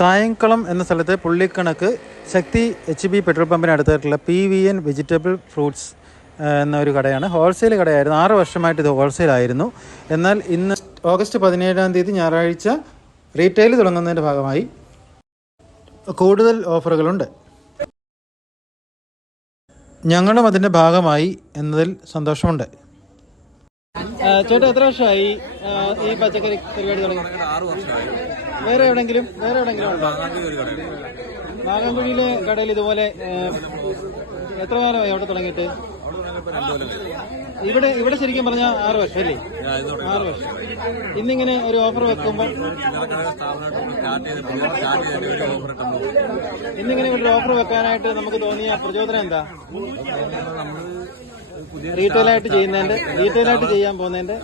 കായംകുളം എന്ന സ്ഥലത്ത് പുള്ളിക്കണക്ക് ശക്തി HB petrol പമ്പിന് അടുത്തായിട്ടുള്ള PVN വെജിറ്റബിൾ ഫ്രൂട്ട്സ് എന്നൊരു കടയാണ്. ഹോൾസെയിൽ കടയായിരുന്നു. 6 വർഷമായിട്ട് ഇത് ഹോൾസെയിലായിരുന്നു. എന്നാൽ ഇന്ന് ഓഗസ്റ്റ് 17-ാം തീയതി ഞായറാഴ്ച റീറ്റെയിൽ തുടങ്ങുന്നതിൻ്റെ ഭാഗമായി കൂടുതൽ ഓഫറുകളുണ്ട്. ഞങ്ങളും അതിൻ്റെ ഭാഗമായി എന്നതിൽ സന്തോഷമുണ്ട്. ചേട്ടാ, എത്ര വർഷമായി ഈ പച്ചക്കറി പരിപാടി തുടങ്ങി? 6 വർഷമായി. വേറെ എവിടെങ്കിലും ഉണ്ടോ? നാഗൻകുഴിയിലെ കടയിൽ ഇതുപോലെ എത്ര കാലമായി അവിടെ തുടങ്ങിയിട്ട്? ഇവിടെ ശരിക്കും പറഞ്ഞാൽ 6 വർഷം അല്ലേ? 6 വർഷം. ഇന്നിങ്ങനെ ഒരു ഓഫർ വെക്കുമ്പോൾ ഇന്നിങ്ങനെ ഒരു ഓഫർ വെക്കാനായിട്ട് നമുക്ക് തോന്നിയ പ്രചോദനം എന്താ? റീറ്റെയിലായിട്ട് ചെയ്യാൻ പോകുന്നതിന്റെ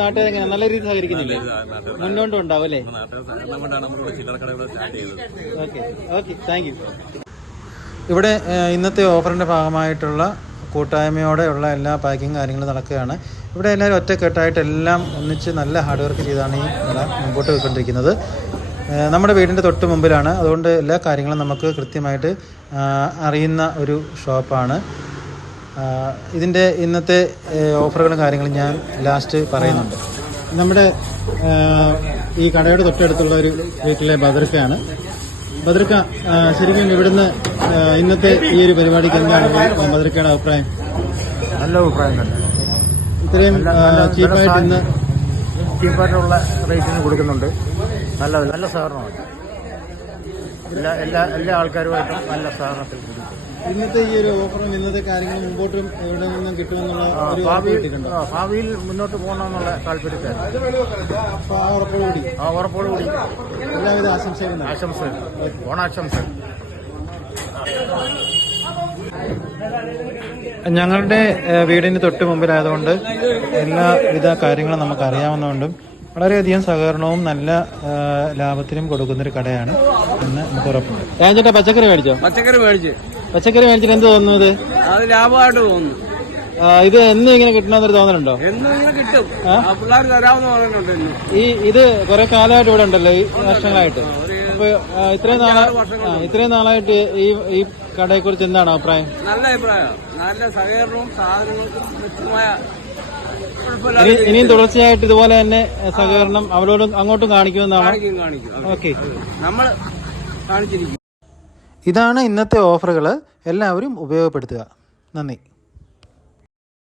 നാട്ടുകാർ എങ്ങനെ നല്ല രീതിയിൽ സഹകരിക്കുന്നില്ലേ? മുന്നോട്ടും ഉണ്ടാവും അല്ലേ? Okay, thank you. ഇവിടെ ഇന്നത്തെ ഓഫറിന്റെ ഭാഗമായിട്ടുള്ള കൂട്ടായ്മയോടെയുള്ള എല്ലാ പാക്കിങ് കാര്യങ്ങളും നടക്കുകയാണ്. ഇവിടെ എല്ലാവരും ഒറ്റക്കെട്ടായിട്ട് എല്ലാം ഒന്നിച്ച് നല്ല ഹാർഡ് വർക്ക് ചെയ്താണ് ഈ മുമ്പോട്ട് പോയിക്കൊണ്ടിരിക്കുന്നത്. നമ്മുടെ വീടിൻ്റെ തൊട്ട് മുമ്പിലാണ്. അതുകൊണ്ട് എല്ലാ കാര്യങ്ങളും നമുക്ക് കൃത്യമായിട്ട് അറിയുന്ന ഒരു ഷോപ്പാണ്. ഇതിൻ്റെ ഇന്നത്തെ ഓഫറുകളും കാര്യങ്ങളും ഞാൻ ലാസ്റ്റ് പറയുന്നുണ്ട്. നമ്മുടെ ഈ കടയുടെ തൊട്ടടുത്തുള്ള ഒരു വീട്ടിലെ ബദർക്കയാണ്. ബദർക്ക, ശരിക്കും ഇവിടുന്ന് ഇന്നത്തെ ഈ ഒരു പരിപാടിക്ക് എന്താണ് ബദർക്കയുടെ അഭിപ്രായം? നല്ല അഭിപ്രായം തന്നെ. ഇത്രയും ചീപ്പായിട്ട് ഇന്ന് ചീപ്പായിട്ടുള്ള റേറ്റിന് കൊടുക്കുന്നുണ്ട്. നല്ല സഹകരണമാണ്. എല്ലാ ആൾക്കാരുമായിട്ടും നല്ല സഹകരണത്തിൽ കൊടുക്കും. ഇന്നത്തെ ഈ ഒരു ഓഫറും ഇന്നത്തെ കാര്യങ്ങളും മുമ്പോട്ടും എവിടെ നിന്നും കിട്ടുമെന്നുള്ള ഭാവിയിൽ മുന്നോട്ട് പോകണമെന്നുള്ള താല്പര്യത്തിൽ ഉറപ്പോടുകൂടി എല്ലാവിധ ആശംസകൾ. ഓണാശംസകൾ. ഞങ്ങളുടെ വീടിന് തൊട്ട് മുമ്പിലായതുകൊണ്ട് എല്ലാവിധ കാര്യങ്ങളും നമുക്ക് അറിയാവുന്നതുകൊണ്ടും വളരെയധികം സഹകരണവും നല്ല ലാഭത്തിനും കൊടുക്കുന്നൊരു കടയാണ് എന്ന് നമുക്ക് ഉറപ്പുണ്ട്. ഞാൻ ചേട്ടാ, പച്ചക്കറി മേടിച്ചിട്ട് എന്ത് തോന്നുന്നത്? അത് ലാഭമായിട്ട് തോന്നുന്നു. ഇത് എന്നും ഇങ്ങനെ കിട്ടണമെന്നൊരു തോന്നലുണ്ടോ? എന്നും ഇങ്ങനെ കിട്ടും. പിള്ളേർ തരാമെന്ന് പറയുന്നുണ്ട്. ഇത് കുറെ കാലമായിട്ട് ഇവിടെ ഉണ്ടല്ലോ, ഈ വർഷങ്ങളായിട്ട്. അപ്പൊ ഇത്രയും നാളായിട്ട് ഈ കടയെ കുറിച്ച് എന്താണ് അഭിപ്രായം? നല്ല അഭിപ്രായം. നല്ല സഹകരണവും സാധനങ്ങൾക്കും വ്യക്തമായ. ഇനിയും തുടർച്ചയായിട്ട് ഇതുപോലെ തന്നെ സഹകരണം അവരോടും അങ്ങോട്ടും കാണിക്കുമെന്നാണ്. ഓക്കെ, നമ്മൾ കാണിച്ചിരിക്കും. ഇതാണ് ഇന്നത്തെ ഓഫറുകൾ. എല്ലാവരും ഉപയോഗപ്പെടുത്തുക. നന്ദി.